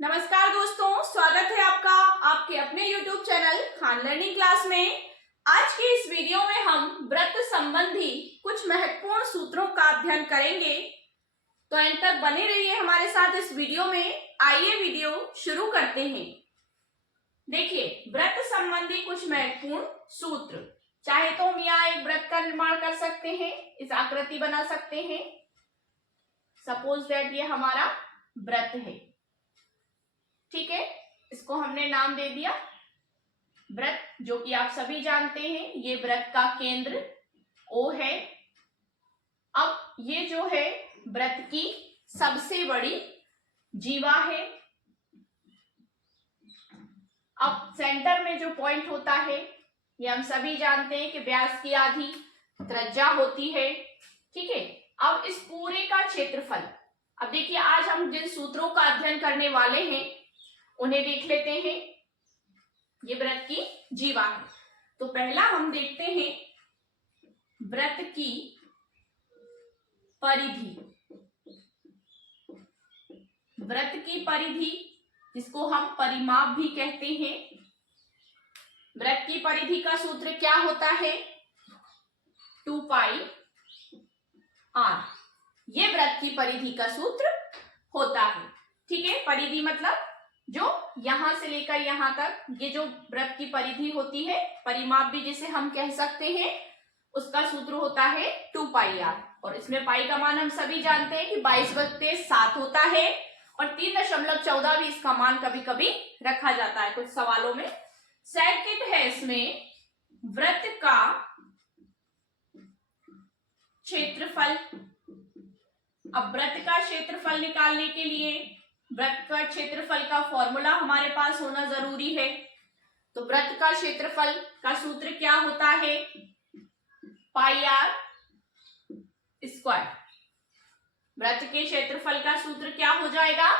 नमस्कार दोस्तों, स्वागत है आपका आपके अपने YouTube channel Khan learning class में। आज की इस वीडियो में हम व्रत संबंधी कुछ महत्वपूर्ण सूत्रों का अध्ययन करेंगे, तो अंत तक बने रहिए हमारे साथ इस वीडियो में। आइए वीडियो शुरू करते हैं। देखिए, व्रत संबंधी कुछ महत्वपूर्ण सूत्र। चाहे तो हम यहाँ एक व्रत का निर्माण कर सकते हैं, इस आकृति बना सकते हैं। सपोज दैट ये हमारा व्रत है, ठीक है। इसको हमने नाम दे दिया व्रत, जो कि आप सभी जानते हैं ये व्रत का केंद्र O है। अब ये जो है व्रत की सबसे बड़ी जीवा है। अब सेंटर में जो पॉइंट होता है ये हम सभी जानते हैं कि व्यास की आधी त्रिज्या होती है, ठीक है। अब इस पूरे का क्षेत्रफल, अब देखिए आज हम जिन सूत्रों का अध्ययन करने वाले हैं उन्हें देख लेते हैं। ये व्रत की जीवा है, तो पहला हम देखते हैं व्रत की परिधि। व्रत की परिधि, जिसको हम परिमाप भी कहते हैं। व्रत की परिधि का सूत्र क्या होता है? 2 पाई r। ये व्रत की परिधि का सूत्र होता है, ठीक है। परिधि मतलब जो यहां से लेकर यहां तक, ये जो व्रत की परिधि होती है, परिमाप भी जिसे हम कह सकते हैं, उसका सूत्र होता है 2 पाई r। और इसमें पाई का मान हम सभी जानते हैं कि 22/7 होता है, और 3.14 भी इसका मान कभी कभी रखा जाता है कुछ सवालों में। सेकंड है इसमें व्रत का क्षेत्रफल। अब व्रत का क्षेत्रफल निकालने के लिए व्रत का क्षेत्रफल का फॉर्मूला हमारे पास होना जरूरी है। तो व्रत का क्षेत्रफल का सूत्र क्या होता है? पाई r स्क्वायर। व्रत के क्षेत्रफल का सूत्र क्या हो जाएगा?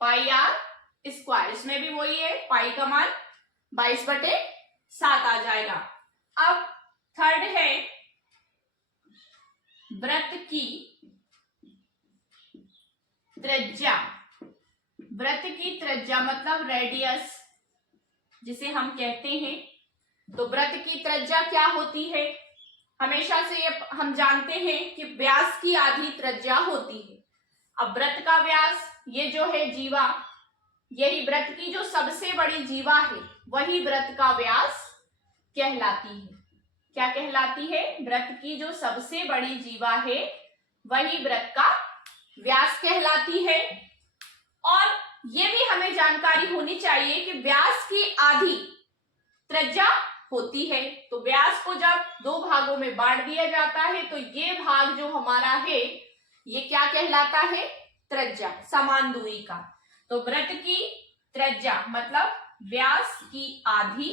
पाई r स्क्वायर। इसमें भी वही है, पाई का मान 22/7 आ जाएगा। अब थर्ड है व्रत की त्रिज्या। व्रत की त्रिज्या मतलब रेडियस जिसे हम कहते हैं। तो व्रत की त्रिज्या क्या होती है? हमेशा से ये हम जानते हैं कि व्यास की आधी त्रिज्या होती है। अब व्रत का व्यास, ये जो है जीवा, यही व्रत की जो सबसे बड़ी जीवा है वही व्रत का व्यास कहलाती है। क्या कहलाती है? व्रत की जो सबसे बड़ी जीवा है वही व्रत का व्यास कहलाती है। और ये भी हमें जानकारी होनी चाहिए कि व्यास की आधी त्रिज्या होती है। तो व्यास को जब 2 भागों में बांट दिया जाता है तो ये भाग जो हमारा है ये क्या कहलाता है? त्रिज्या, समान दूरी का। तो व्रत की त्रिज्या मतलब व्यास की आधी,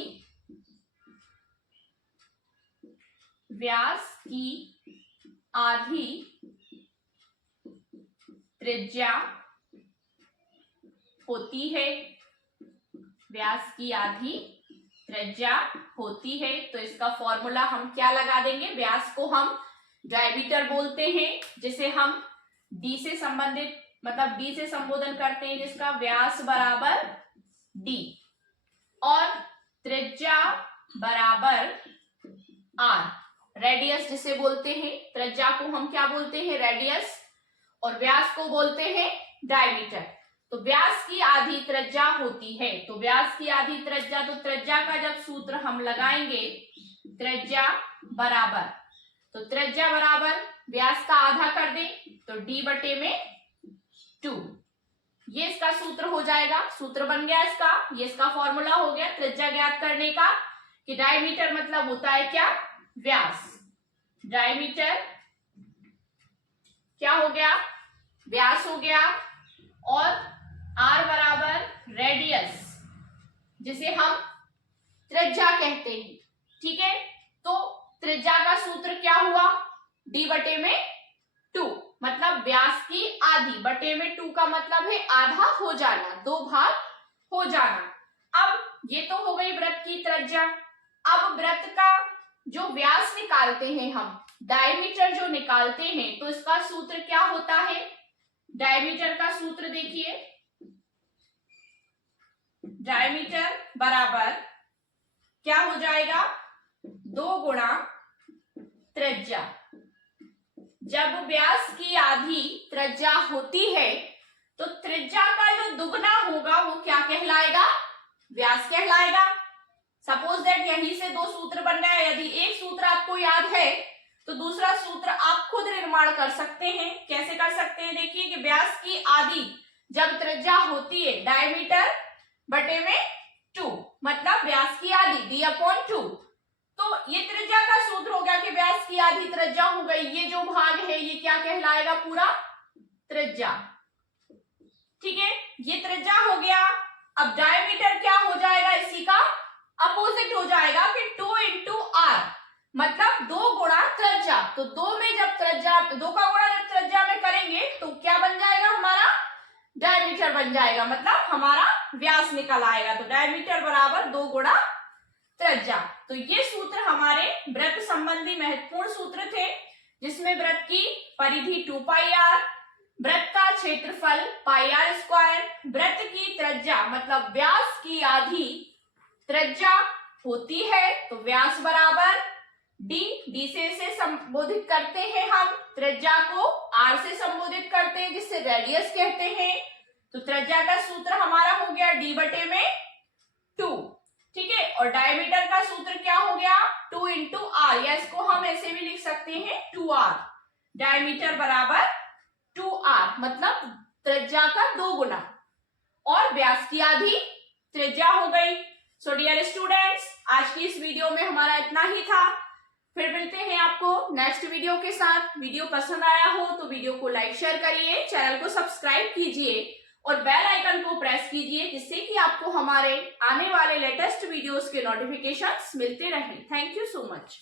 व्यास की आधी त्रिज्या होती है। व्यास की आधी त्रिज्या होती है, तो इसका फॉर्मूला हम क्या लगा देंगे? व्यास को हम डायमीटर बोलते हैं, जिसे हम d से संबंधित मतलब d से संबोधन करते हैं, जिसका व्यास बराबर d और त्रिज्या बराबर r। रेडियस जिसे बोलते हैं, त्रिज्या को हम क्या बोलते हैं? रेडियस, और व्यास को बोलते हैं डायमीटर। तो व्यास की आधी त्रिज्या होती है। तो व्यास की आधी त्रिज्या, तो त्रिज्या का जब सूत्र हम लगाएंगे, त्रिज्या बराबर, तो त्रिज्या बराबर व्यास का आधा कर दें तो d/2। ये इसका सूत्र हो जाएगा। सूत्र बन गया इसका, ये इसका फॉर्मूला हो गया त्रिज्या ज्ञात करने का, कि डायमीटर मतलब होता है क्या? व्यास। डायमीटर क्या हो गया? व्यास हो गया। और r बराबर रेडियस, जिसे हम त्रिज्या कहते हैं, ठीक है। तो त्रिज्या का सूत्र क्या हुआ? d/2, मतलब व्यास की आधी, बटे में 2 का मतलब है आधा हो जाना, 2 भाग हो जाना। अब ये तो हो गई व्रत की त्रिज्या। अब व्रत का जो व्यास निकालते हैं हम, डायमीटर जो निकालते हैं, तो इसका सूत्र क्या होता है? डायमीटर का सूत्र देखिए, डायमीटर बराबर क्या हो जाएगा, 2 गुणा त्रिज्या। जब व्यास की आधी त्रिज्या होती है तो त्रिज्या का जो दुगना होगा वो क्या कहलाएगा, व्यास कहलाएगा। सपोज दैट यहीं से 2 सूत्र बन गए। यदि एक सूत्र आपको याद है तो दूसरा सूत्र आप खुद निर्माण कर सकते हैं। कैसे कर सकते हैं, देखिए कि व्यास की आधी जब त्रिज्या होती है डायमीटर बटे में 2, मतलब व्यास की आधी d/2। तो ये त्रिज्या का सूत्र हो गया कि व्यास की आधी त्रिज्या हो गई। ये जो भाग है ये क्या कहलाएगा, पूरा त्रिज्या। ठीक है, ये त्रिज्या हो गया। अब डायमीटर क्या हो जाएगा, इसी का अपोजिट हो जाएगा कि 2 इंटू आर, मतलब 2 गुणा त्रिज्या। तो 2 में जब त्रिज्या, 2 का गुणा जब त्रिज्या में करेंगे तो क्या बन जाएगा, हमारा डायमीटर बन जाएगा, मतलब हमारा व्यास निकल आएगा। तो डायमीटर बराबर 2 गुणा त्रिज्या। तो ये सूत्र हमारे वृत्त संबंधी महत्वपूर्ण सूत्र थे, जिसमें वृत्त की परिधि 2πr, वृत्त का क्षेत्रफल πr², वृत्त की त्रिज्या मतलब व्यास की आधी त्रिज्या होती है तो व्यास बराबर d से संबोधित करते हैं हम, त्रिज्या को r से संबोधित करते हैं जिससे रेडियस कहते हैं। तो त्रिज्या का सूत्र हमारा हो गया d/2। ठीक है, और डायमीटर का सूत्र क्या हो गया, 2 इंटू आर, या इसको हम ऐसे भी लिख सकते हैं 2r। डायमीटर बराबर 2r, मतलब त्रिज्या का 2 गुना, और व्यास की आधी त्रिज्या हो गई। सो डियर स्टूडेंट्स, आज की इस वीडियो में हमारा इतना ही था। फिर मिलते हैं आपको नेक्स्ट वीडियो के साथ। वीडियो पसंद आया हो तो वीडियो को लाइक शेयर करिए, चैनल को सब्सक्राइब कीजिए और बेल आइकन को प्रेस कीजिए, जिससे कि आपको हमारे आने वाले लेटेस्ट वीडियोस के नोटिफिकेशंस मिलते रहें। Thank you so much.